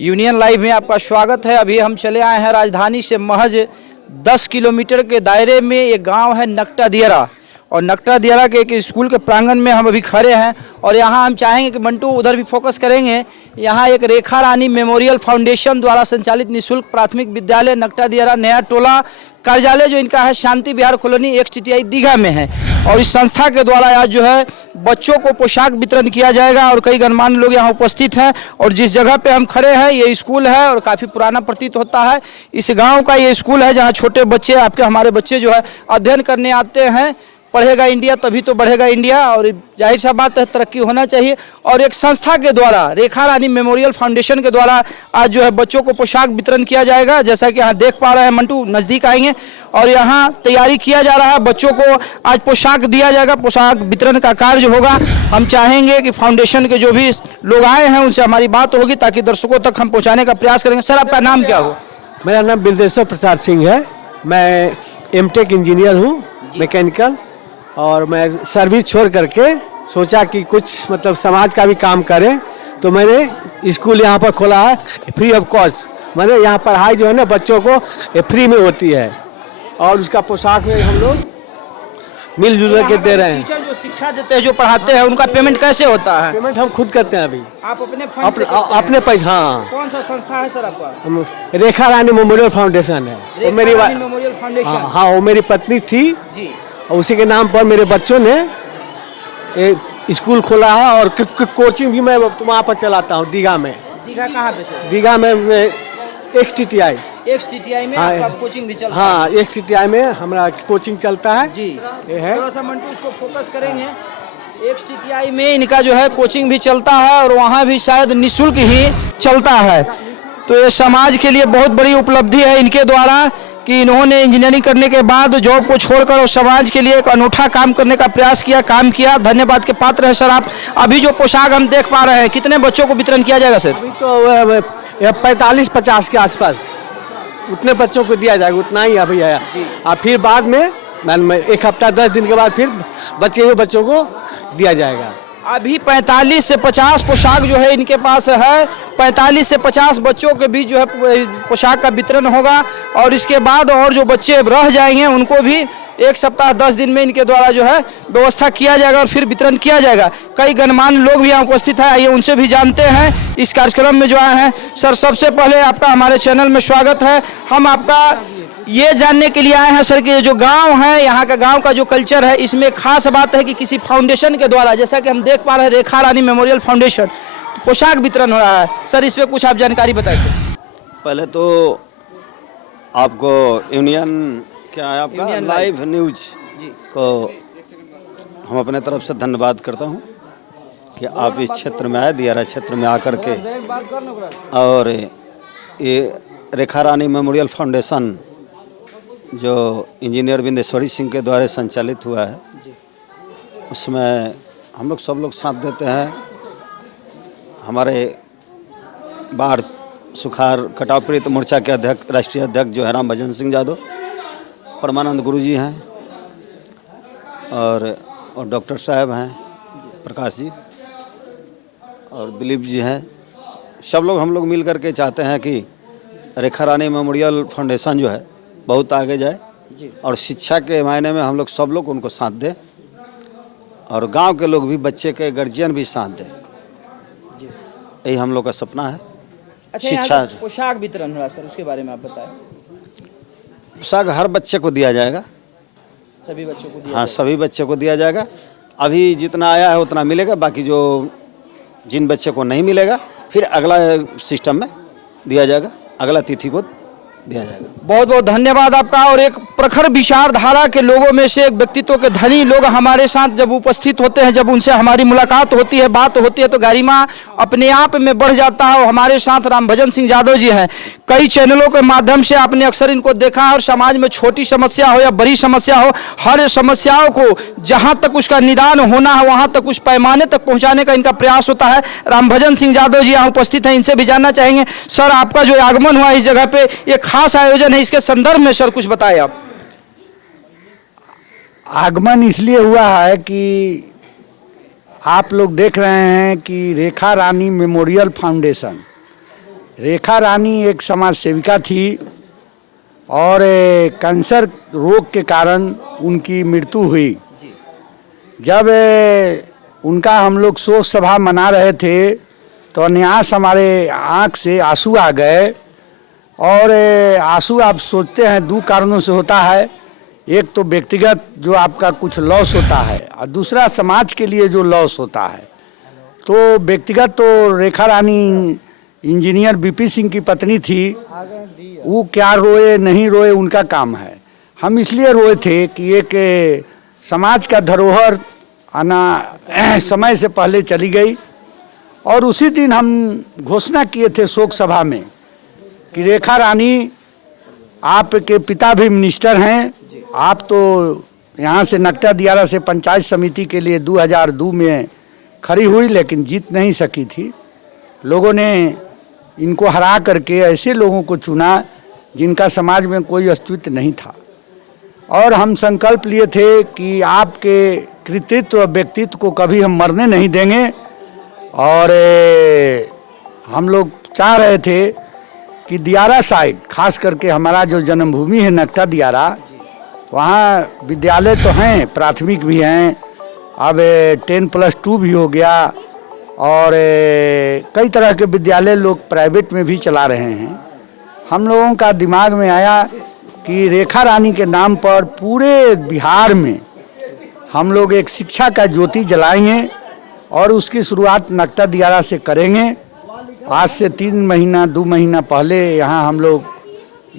Union live में आपका स्वागत है। अभी हम चले आए हैं राजधानी से महज 10 किलोमीटर के दायरे में एक गांव है नकटा दियारा, और नकटा दियारा के एक स्कूल के प्रांगण में हम अभी खड़े हैं। और यहां हम चाहेंगे कि मंटू उधर भी फोकस करेंगे। यहां एक रेखा रानी मेमोरियल फाउंडेशन द्वारा संचालित निःशुल्क प्राथमिक विद्यालय नकटा दियारा नया टोला कार्यालय जो इनका है शांति विहार कॉलोनी XTTI दीघा में है। और इस संस्था के द्वारा आज जो है बच्चों को पोशाक वितरण किया जाएगा और कई गणमान्य लोग यहाँ उपस्थित हैं। और जिस जगह पे हम खड़े हैं ये स्कूल है और काफ़ी पुराना प्रतीत होता है। इस गांव का ये स्कूल है जहाँ छोटे बच्चे आपके हमारे बच्चे जो है अध्ययन करने आते हैं। पढ़ेगा इंडिया तभी तो बढ़ेगा इंडिया, और जाहिर सा बात है तरक्की होना चाहिए। और एक संस्था के द्वारा रेखा रानी मेमोरियल फाउंडेशन के द्वारा आज जो है बच्चों को पोशाक वितरण किया जाएगा। जैसा कि यहाँ देख पा रहे हैं, मंटू नज़दीक आएंगे और यहाँ तैयारी किया जा रहा है। बच्चों को आज पोशाक दिया जाएगा, पोशाक वितरण का कार्य होगा। हम चाहेंगे कि फाउंडेशन के जो भी लोग आए हैं उनसे हमारी बात होगी ताकि दर्शकों तक हम पहुँचाने का प्रयास करेंगे। सर आपका नाम क्या हो? मेरा नाम बिंदेश्वर प्रसाद सिंह है। मैं M.Tech इंजीनियर हूँ मैकेनिकल, और मैं सर्विस छोड़ करके सोचा कि कुछ मतलब समाज का भी काम करें, तो मैंने स्कूल यहाँ पर खोला है फ्री ऑफ कॉस्ट। मैंने यहाँ पढ़ाई जो है ना बच्चों को फ्री में होती है, और उसका पोशाक में हम लोग मिलजुल के दे रहे हैं। टीचर जो शिक्षा देते हैं, जो पढ़ाते हैं, उनका पेमेंट कैसे होता है? पेमेंट हम खुद करते हैं अभी। आप अपने फंड से करते हैं? अपने पैसे। हाँ। कौन सा संस्था है सर आपका? रेखा रानी मेमोरियल फाउंडेशन है। वो मेरी मेमोरियल फाउंडेशन। हाँ, वो मेरी पत्नी थी जी, उसी के नाम पर मेरे बच्चों ने स्कूल खोला है। और कोचिंग भी मैं वहाँ पर चलाता हूँ दीघा में। दीघा कहाँ पे सर? दीघा में XTTI में हाँ, आपका कोचिंग भी चलता है? हाँ, XTTI में हमारा कोचिंग चलता है जी। ये है। थोड़ा सा मंटू इसको फोकस करेंगे। XTTI में इनका जो है कोचिंग भी चलता है और वहाँ भी शायद निःशुल्क ही चलता है। तो ये समाज के लिए बहुत बड़ी उपलब्धि है इनके द्वारा कि इन्होंने इंजीनियरिंग करने के बाद जॉब को छोड़कर और समाज के लिए एक अनूठा काम करने का प्रयास किया, काम किया। धन्यवाद के पात्र है सर आप। अभी जो पोशाक हम देख पा रहे हैं, कितने बच्चों को वितरण किया जाएगा सर? अभी तो 45-50 के आसपास उतने बच्चों को दिया जाएगा, उतना ही अभी है। और फिर बाद में एक हफ्ता 10 दिन के बाद फिर बच्चों को दिया जाएगा। अभी 45 से 50 पोशाक जो है इनके पास है। 45 से 50 बच्चों के बीच जो है पोशाक का वितरण होगा, और इसके बाद और जो बच्चे रह जाएंगे उनको भी 1 सप्ताह 10 दिन में इनके द्वारा जो है व्यवस्था किया जाएगा और फिर वितरण किया जाएगा। कई गणमान्य लोग भी यहाँ उपस्थित हैं, आइए उनसे भी जानते हैं इस कार्यक्रम में जो आए हैं। सर सबसे पहले आपका हमारे चैनल में स्वागत है। हम आपका ये जानने के लिए आए हैं सर कि जो गांव है, यहाँ का गांव का जो कल्चर है, इसमें खास बात है कि किसी फाउंडेशन के द्वारा, जैसा कि हम देख पा रहे हैं रेखा रानी मेमोरियल फाउंडेशन, तो पोशाक वितरण हो रहा है। सर इस पर कुछ आप जानकारी बताएं सर। पहले तो आपको यूनियन क्या है आपका लाइव न्यूज को हम अपने तरफ से धन्यवाद करता हूँ कि आप इस क्षेत्र में आए, दियारा क्षेत्र में आकर के, और ये रेखा रानी मेमोरियल फाउंडेशन जो इंजीनियर बिंदेश्वरी सिंह के द्वारा संचालित हुआ है, उसमें हम लोग सब लोग साथ देते हैं। हमारे बाढ़ सुखाड़ कटाव पीड़ित मोर्चा के अध्यक्ष, राष्ट्रीय अध्यक्ष जो है रामभजन सिंह यादव, परमानंद गुरु जी हैं, और डॉक्टर साहब हैं प्रकाश जी, और दिलीप जी हैं। सब लोग हम लोग मिल करके चाहते हैं कि रेखा रानी मेमोरियल फाउंडेशन जो है बहुत आगे जाए, और शिक्षा के मायने में हम लोग सब लोग उनको साथ दें, और गांव के लोग भी, बच्चे के गार्जियन भी साथ दें। यही हम लोग का सपना है। अच्छा, शिक्षा पोशाक वितरण हो रहा है सर, उसके बारे में आप बताएं। पोशाक हर बच्चे को दिया जाएगा, सभी बच्चों को दिया? हाँ, सभी बच्चे को दिया जाएगा। अभी जितना आया है उतना मिलेगा, बाकी जो जिन बच्चे को नहीं मिलेगा फिर अगला सिस्टम में दिया जाएगा, अगला तिथि को दिया जाएगा। बहुत बहुत धन्यवाद आपका। और एक प्रखर विचारधारा के लोगों में से एक व्यक्तित्व के धनी लोग हमारे साथ जब उपस्थित होते हैं, जब उनसे हमारी मुलाकात होती है, बात होती है, तो गरिमा अपने आप में बढ़ जाता है। और हमारे साथ रामभजन सिंह यादव जी हैं। कई चैनलों के माध्यम से आपने अक्सर इनको देखा है, और समाज में छोटी समस्या हो या बड़ी समस्या हो, हर समस्याओं को जहाँ तक उसका निदान होना है वहाँ तक, उस पैमाने तक पहुँचाने का इनका प्रयास होता है। रामभजन सिंह यादव जी यहाँ उपस्थित हैं, इनसे भी जानना चाहेंगे। सर आपका जो आगमन हुआ इस जगह पे, एक खास आयोजन है, इसके संदर्भ में सर कुछ बताएं आप। आगमन इसलिए हुआ है कि आप लोग देख रहे हैं कि रेखा रानी मेमोरियल फाउंडेशन रेखा रानी एक समाज सेविका थी और कैंसर रोग के कारण उनकी मृत्यु हुई। जब उनका हम लोग शोक सभा मना रहे थे तो न्यास हमारे आँख से आंसू आ गए। और आंसू आप सोचते हैं दो कारणों से होता है, एक तो व्यक्तिगत जो आपका कुछ लॉस होता है और दूसरा समाज के लिए जो लॉस होता है। तो व्यक्तिगत तो रेखा रानी इंजीनियर बीपी सिंह की पत्नी थी, वो क्या रोए नहीं रोए उनका काम है। हम इसलिए रोए थे कि एक समाज का धरोहर आना समय से पहले चली गई। और उसी दिन हम घोषणा किए थे शोक सभा में कि रेखा रानी, आपके पिता भी मिनिस्टर हैं, आप तो यहाँ से नकटा दियारा से पंचायत समिति के लिए 2002 में खड़ी हुई लेकिन जीत नहीं सकी थी। लोगों ने इनको हरा करके ऐसे लोगों को चुना जिनका समाज में कोई अस्तित्व नहीं था। और हम संकल्प लिए थे कि आपके कृतित्व व्यक्तित्व को कभी हम मरने नहीं देंगे। और हम लोग चाह रहे थे कि दियारा साइड, खास करके हमारा जो जन्मभूमि है नकटा दियारा, वहाँ विद्यालय तो हैं, प्राथमिक भी हैं, अब 10+2 भी हो गया और कई तरह के विद्यालय लोग प्राइवेट में भी चला रहे हैं। हम लोगों का दिमाग में आया कि रेखा रानी के नाम पर पूरे बिहार में हम लोग एक शिक्षा का ज्योति जलाएंगे और उसकी शुरुआत नकटा दियारा से करेंगे। आज से 2 महीना पहले यहाँ हम लोग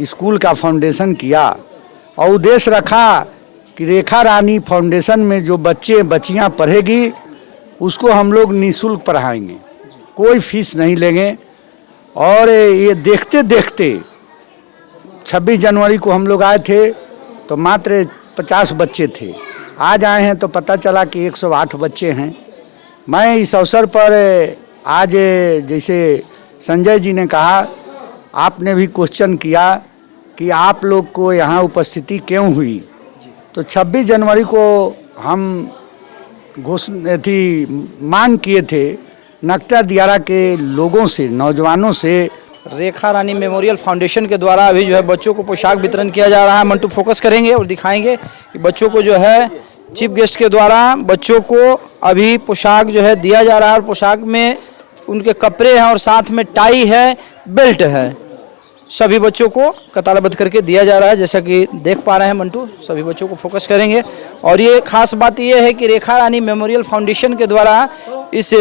स्कूल का फाउंडेशन किया और उद्देश्य रखा कि रेखा रानी फाउंडेशन में जो बच्चे बच्चियाँ पढ़ेगी उसको हम लोग निःशुल्क पढ़ाएंगे, कोई फीस नहीं लेंगे। और ये देखते देखते 26 जनवरी को हम लोग आए थे तो मात्र 50 बच्चे थे, आज आए हैं तो पता चला कि 108 बच्चे हैं। मैं इस अवसर पर आज, जैसे संजय जी ने कहा, आपने भी क्वेश्चन किया कि आप लोग को यहाँ उपस्थिति क्यों हुई, तो 26 जनवरी को हम मांग किए थे नकटा दियारा के लोगों से, नौजवानों से। रेखा रानी मेमोरियल फाउंडेशन के द्वारा अभी जो है बच्चों को पोशाक वितरण किया जा रहा है। मंटू फोकस करेंगे और दिखाएंगे कि बच्चों को जो है चीफ गेस्ट के द्वारा बच्चों को अभी पोशाक जो है दिया जा रहा है। और पोशाक में उनके कपड़े हैं और साथ में टाई है, बेल्ट है, सभी बच्चों को कतारबद्ध करके दिया जा रहा है, जैसा कि देख पा रहे हैं। मंटू सभी बच्चों को फोकस करेंगे। और ये खास बात ये है कि रेखा रानी मेमोरियल फाउंडेशन के द्वारा इस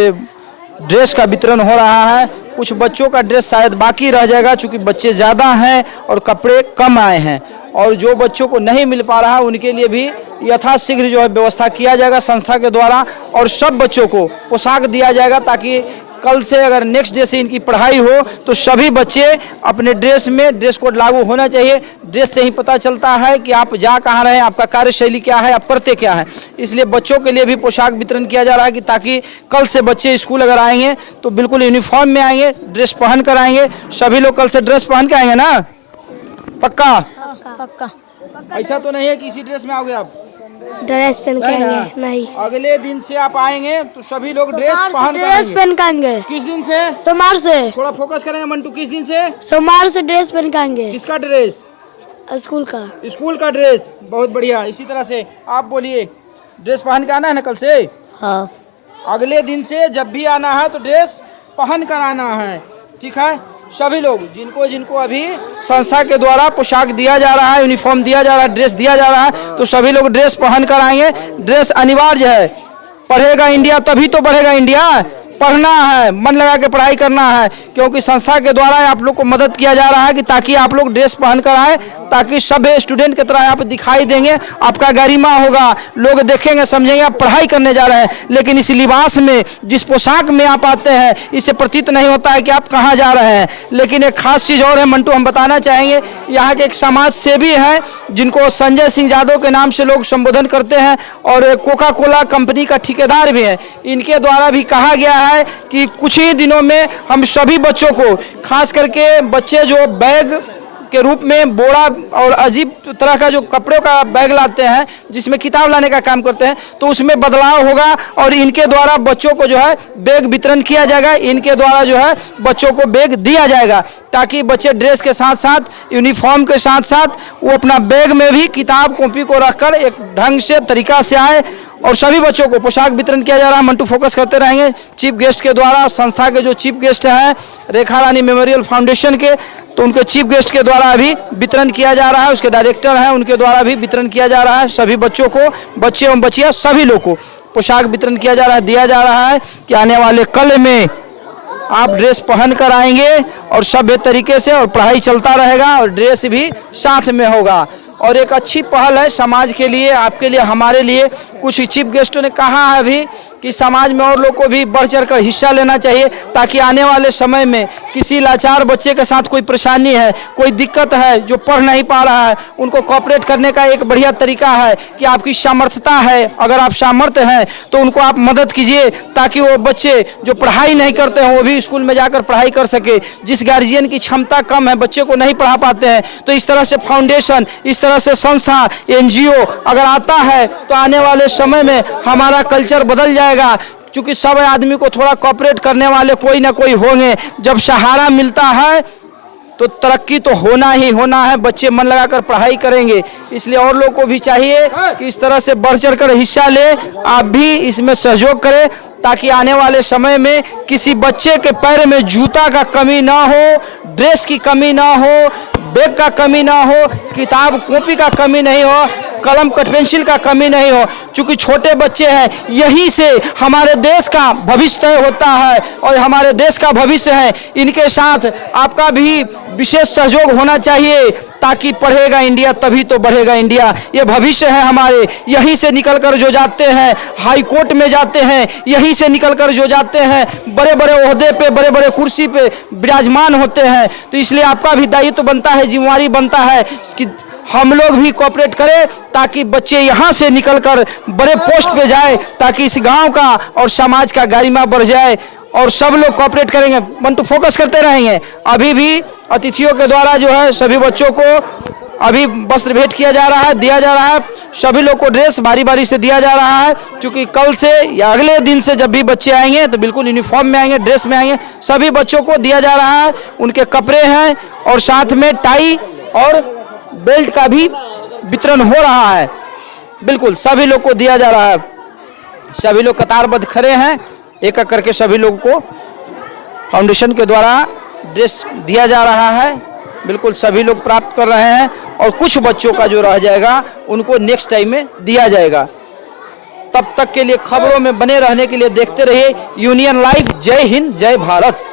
ड्रेस का वितरण हो रहा है। कुछ बच्चों का ड्रेस शायद बाकी रह जाएगा क्योंकि बच्चे ज़्यादा हैं और कपड़े कम आए हैं। और जो बच्चों को नहीं मिल पा रहा उनके लिए भी यथाशीघ्र जो है व्यवस्था किया जाएगा संस्था के द्वारा और सब बच्चों को पोशाक दिया जाएगा, ताकि कल से अगर नेक्स्ट डे से इनकी पढ़ाई हो तो सभी बच्चे अपने ड्रेस में, ड्रेस कोड लागू होना चाहिए। ड्रेस से ही पता चलता है कि आप जा कहाँ रहे हैं, आपका कार्यशैली क्या है, आप करते क्या है। इसलिए बच्चों के लिए भी पोशाक वितरण किया जा रहा है कि ताकि कल से बच्चे स्कूल अगर आएंगे तो बिल्कुल यूनिफॉर्म में आएंगे, ड्रेस पहन कर आएंगे। सभी लोग कल से ड्रेस पहन के आएंगे ना, पक्का? पक्का। ऐसा तो नहीं है कि इसी ड्रेस में आओगे आप? ड्रेस पहन के आएंगे नहीं। अगले दिन से आप आएंगे तो सभी लोग ड्रेस पहन के आएंगे। किस दिन से? सोमवार से। थोड़ा फोकस करेंगे मंटू, किस दिन से? सोमवार से ड्रेस पहन के आएंगे। किसका ड्रेस? स्कूल का। स्कूल का ड्रेस, बहुत बढ़िया। इसी तरह से आप बोलिए, ड्रेस पहन के आना है ना कल से? हाँ। अगले दिन से जब भी आना है तो ड्रेस पहन कर आना है, ठीक है? सभी लोग जिनको अभी संस्था के द्वारा पोशाक दिया जा रहा है, यूनिफॉर्म दिया जा रहा है, ड्रेस दिया जा रहा है, तो सभी लोग ड्रेस पहन कर आएंगे। ड्रेस अनिवार्य है। पढ़ेगा इंडिया तभी तो बढ़ेगा इंडिया। पढ़ना है, मन लगा के पढ़ाई करना है, क्योंकि संस्था के द्वारा आप लोग को मदद किया जा रहा है कि ताकि आप लोग ड्रेस पहन कर आए, ताकि सब स्टूडेंट की तरह आप दिखाई देंगे, आपका गरिमा होगा, लोग देखेंगे समझेंगे आप पढ़ाई करने जा रहे हैं। लेकिन इस लिबास में, जिस पोशाक में आप आते हैं, इससे प्रतीत नहीं होता है कि आप कहाँ जा रहे हैं। लेकिन एक खास चीज़ और है मंटू, हम बताना चाहेंगे, यहाँ के एक समाज सेवी हैं जिनको संजय सिंह यादव के नाम से लोग संबोधन करते हैं और कोका कोला कंपनी का ठेकेदार भी हैं। इनके द्वारा भी कहा गया है कि कुछ ही दिनों में हम सभी बच्चों को, खास करके बच्चे जो बैग के रूप में बोरा और अजीब तरह का जो कपड़ों का बैग लाते हैं जिसमें किताब लाने का काम करते हैं, तो उसमें बदलाव होगा और इनके द्वारा बच्चों को जो है बैग वितरण किया जाएगा, इनके द्वारा जो है बच्चों को बैग दिया जाएगा, ताकि बच्चे ड्रेस के साथ साथ यूनिफॉर्म के साथ साथ वो अपना बैग में भी किताब कॉपी को रखकर एक ढंग से तरीका से आए। और सभी बच्चों को पोशाक वितरण किया जा रहा है। मंटू फोकस करते रहेंगे चीफ गेस्ट के द्वारा, संस्था के जो चीफ गेस्ट हैं रेखा रानी मेमोरियल फाउंडेशन के, तो उनके चीफ गेस्ट के द्वारा अभी वितरण किया जा रहा है, उसके डायरेक्टर हैं उनके द्वारा भी वितरण किया जा रहा है। सभी बच्चों को, बच्चे एवं बच्चियां सभी लोग को पोशाक वितरण किया जा रहा है, दिया जा रहा है कि आने वाले कल में आप ड्रेस पहन कर आएंगे और सभ्य तरीके से, और पढ़ाई चलता रहेगा और ड्रेस भी साथ में होगा। और एक अच्छी पहल है समाज के लिए, आपके लिए, हमारे लिए। कुछ चीफ गेस्टों ने कहा है अभी कि समाज में और लोग को भी बढ़ चढ़ कर हिस्सा लेना चाहिए, ताकि आने वाले समय में किसी लाचार बच्चे के साथ कोई परेशानी है, कोई दिक्कत है, जो पढ़ नहीं पा रहा है, उनको कोऑपरेट करने का एक बढ़िया तरीका है कि आपकी सामर्थ्यता है, अगर आप सामर्थ्य हैं तो उनको आप मदद कीजिए, ताकि वो बच्चे जो पढ़ाई नहीं करते हैं वो भी स्कूल में जाकर पढ़ाई कर सके। जिस गार्जियन की क्षमता कम है, बच्चे को नहीं पढ़ा पाते हैं, तो इस तरह से फाउंडेशन, इस तरह से संस्था, NGO अगर आता है तो आने वाले समय में हमारा कल्चर बदल जाएगा। क्योंकि सब आदमी को थोड़ा कोऑपरेट करने वाले कोई ना कोई होंगे। जब सहारा मिलता है तो तरक्की तो होना ही होना है, बच्चे मन लगाकर पढ़ाई करेंगे। इसलिए और लोगों को भी चाहिए कि इस तरह से बढ़ चढ़ कर हिस्सा ले, आप भी इसमें सहयोग करें, ताकि आने वाले समय में किसी बच्चे के पैर में जूता का कमी ना हो, ड्रेस की कमी ना हो, बैग का कमी ना हो, किताब कॉपी का कमी नहीं हो, कलम कट पेंसिल का कमी नहीं हो। क्योंकि छोटे बच्चे हैं, यहीं से हमारे देश का भविष्य तय होता है और हमारे देश का भविष्य है। इनके साथ आपका भी विशेष सहयोग होना चाहिए, ताकि पढ़ेगा इंडिया तभी तो बढ़ेगा इंडिया। ये भविष्य है हमारे, यहीं से निकलकर जो जाते हैं हाई कोर्ट में जाते हैं, यहीं से निकलकर जो जाते हैं बड़े बड़े ओहदे पे, बड़े बड़े कुर्सी पे विराजमान होते हैं। तो इसलिए आपका भी दायित्व बनता है, जिम्मेवारी बनता है कि हम लोग भी कोऑपरेट करें, ताकि बच्चे यहाँ से निकलकर बड़े पोस्ट पे जाए, ताकि इस गांव का और समाज का गरिमा बढ़ जाए और सब लोग कोऑपरेट करेंगे। मंटू फोकस करते रहेंगे। अभी भी अतिथियों के द्वारा जो है सभी बच्चों को अभी वस्त्र भेंट किया जा रहा है, दिया जा रहा है। सभी लोग को ड्रेस बारी बारी से दिया जा रहा है, क्योंकि कल से या अगले दिन से जब भी बच्चे आएंगे तो बिल्कुल यूनिफॉर्म में आएंगे, ड्रेस में आएंगे। सभी बच्चों को दिया जा रहा है, उनके कपड़े हैं और साथ में टाई और बेल्ट का भी वितरण हो रहा है। बिल्कुल सभी लोग को दिया जा रहा है। सभी लोग कतारबद्ध खड़े हैं, एक एक करके सभी लोगों को फाउंडेशन के द्वारा ड्रेस दिया जा रहा है। बिल्कुल सभी लोग प्राप्त कर रहे हैं और कुछ बच्चों का जो रह जाएगा उनको नेक्स्ट टाइम में दिया जाएगा। तब तक के लिए खबरों में बने रहने के लिए देखते रहिए यूनियन लाइव। जय हिंद, जय भारत।